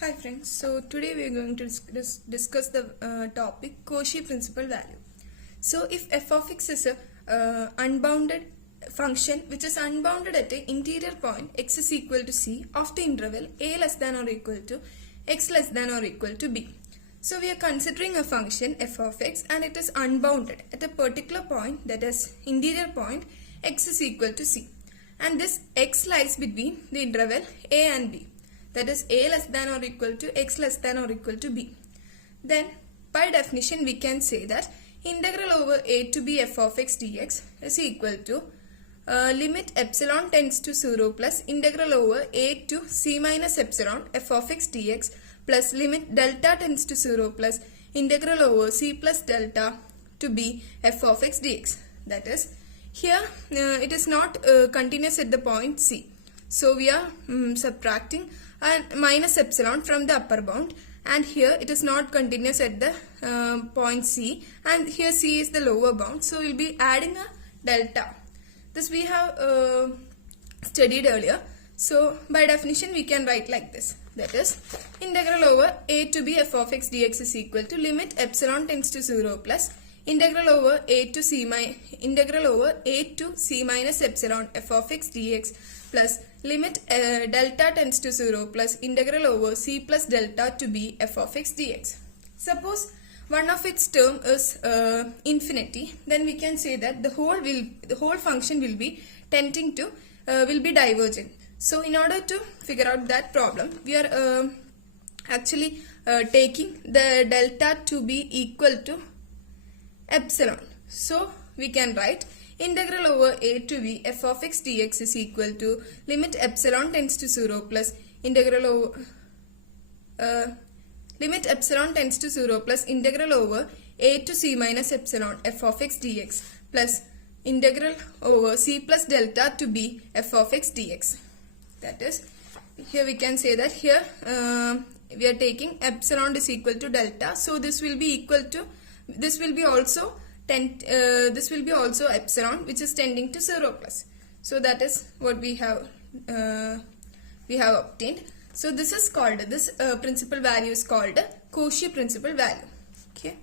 Hi friends, so today we are going to discuss the topic Cauchy principal value. So if f of x is a unbounded function which is unbounded at an interior point x is equal to c of the interval a less than or equal to x less than or equal to b. So we are considering a function f of x and it is unbounded at a particular point, that is interior point x is equal to c, and this x lies between the interval a and b, that is a less than or equal to x less than or equal to b. Then by definition we can say that integral over a to b f of x dx is equal to limit epsilon tends to 0 plus integral over a to c minus epsilon f of x dx plus limit delta tends to 0 plus integral over c plus delta to b f of x dx. That is, here it is not continuous at the point c. So we are subtracting minus epsilon from the upper bound, and here it is not continuous at the point c, and here c is the lower bound, so we will be adding a delta. This we have studied earlier. So by definition we can write like this, that is integral over a to b f of x dx is equal to limit epsilon tends to 0 plus integral over a to c minus epsilon f of x dx plus limit delta tends to 0 plus integral over c plus delta to b f of x dx. Suppose one of its term is infinity, then we can say that the whole function will be tending to will be divergent. So in order to figure out that problem, we are actually taking the delta to be equal to epsilon. So we can write integral over a to b f of x dx is equal to limit epsilon tends to 0 plus integral over limit epsilon tends to 0 plus integral over a to c minus epsilon f of x dx plus integral over c plus delta to b f of x dx. That is, here we can say that here we are taking epsilon is equal to delta, so this will be equal to, this will be also epsilon which is tending to 0 plus. So that is what we have obtained. So this is called, this principal value is called Cauchy principal value. Okay,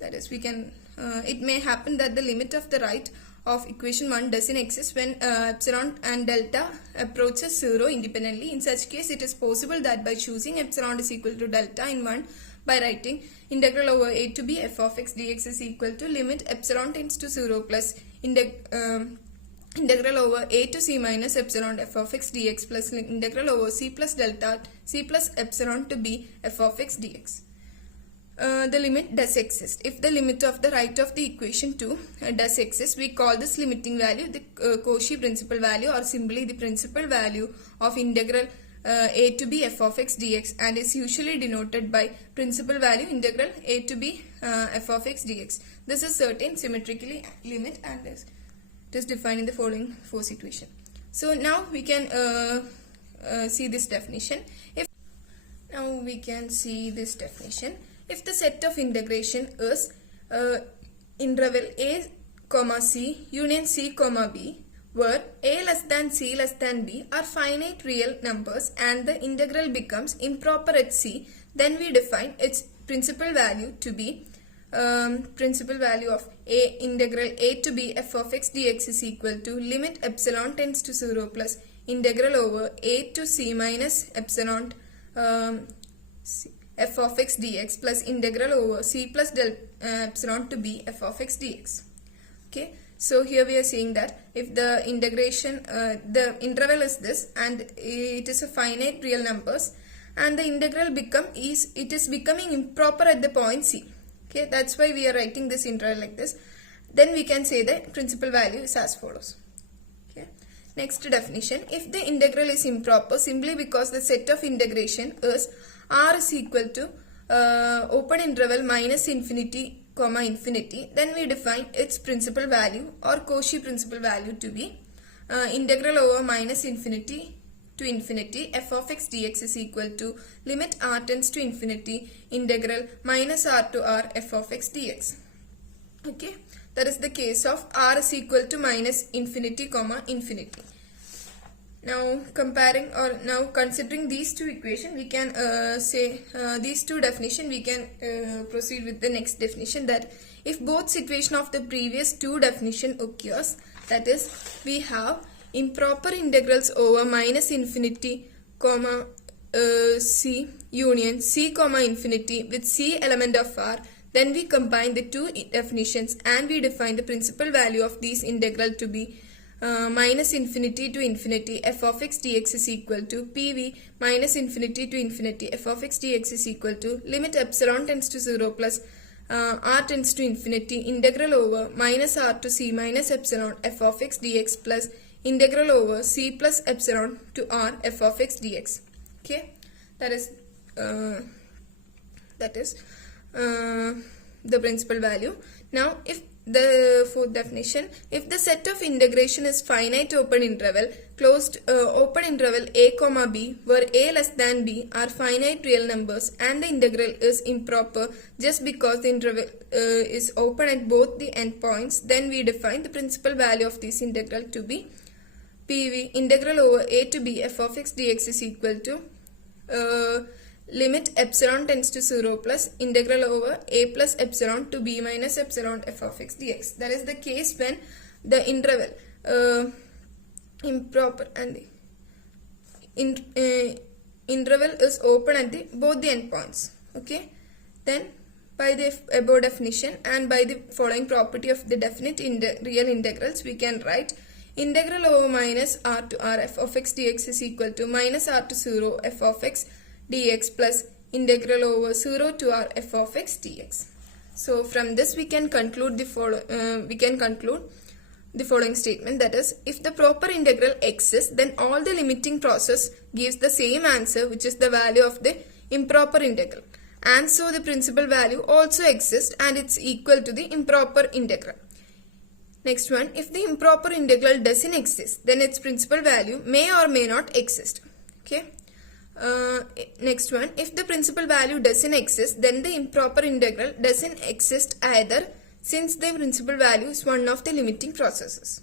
that is, we can it may happen that the limit of the right of equation 1 doesn't exist when epsilon and delta approaches 0 independently. In such case, it is possible that by choosing epsilon is equal to delta in 1, by writing integral over a to b f of x dx is equal to limit epsilon tends to 0 plus integral over a to c minus epsilon f of x dx plus integral over c plus delta c plus epsilon to b f of x dx. The limit does exist. If the limit of the right of the equation 2 does exist, we call this limiting value the Cauchy principal value, or simply the principal value of integral a to b f of x dx, and is usually denoted by principal value integral a to b f of x dx. This is certain symmetrically limit, and it is defined in the following 4 situation. So now we can see this definition. If the set of integration is interval a comma c union c comma b, where a less than c less than b are finite real numbers and the integral becomes improper at c, then we define its principal value to be principal value of a integral a to b f of x dx is equal to limit epsilon tends to 0 plus integral over a to c minus epsilon f of x dx plus integral over c plus epsilon to b f of x dx. Okay, so here we are saying that if the integration, the interval is this and it is a finite real numbers, and the integral is becoming improper at the point c. Okay, that's why we are writing this interval like this. Then we can say the principal value is as follows. Okay, next definition. If the integral is improper simply because the set of integration is r is equal to open interval minus infinity comma infinity, then we define its principal value or Cauchy principal value to be integral over minus infinity to infinity f of x dx is equal to limit r tends to infinity integral minus r to r f of x dx. Okay, that is the case of r is equal to minus infinity comma infinity. Now considering these two equations, we can say these two definition, we can proceed with the next definition, that if both situation of the previous two definition occurs, that is, we have improper integrals over minus infinity comma c union c comma infinity with c element of R, then we combine the two definitions and we define the principal value of these integral to be minus infinity to infinity f of x dx is equal to pv minus infinity to infinity f of x dx is equal to limit epsilon tends to 0 plus r tends to infinity integral over minus r to c minus epsilon f of x dx plus integral over c plus epsilon to r f of x dx. Okay, that is the principal value. Now, if the fourth definition, if the set of integration is finite open interval, closed open interval a comma b, where a less than b are finite real numbers and the integral is improper just because the interval is open at both the endpoints, then we define the principal value of this integral to be pv integral over a to b f of x dx is equal to limit epsilon tends to 0 plus integral over a plus epsilon to b minus epsilon f of x dx. That is the case when the interval improper and the interval is open at both the endpoints. Okay, then by the above definition and by the following property of the definite real integrals, we can write integral over minus r to r f of x dx is equal to minus r to 0 f of x dx plus integral over 0 to r f of x dx. So from this we can conclude the following statement, that is, if the proper integral exists, then all the limiting process gives the same answer, which is the value of the improper integral, and so the principal value also exists and it's equal to the improper integral. Next one, if the improper integral doesn't exist, then its principal value may or may not exist. Okay. Next one, if the principal value doesn't exist, then the improper integral doesn't exist either, since the principal value is one of the limiting processes.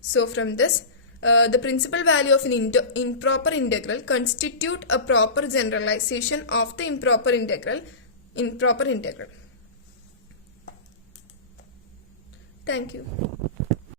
So from this, the principal value of an improper integral constitute a proper generalization of the improper integral. Thank you.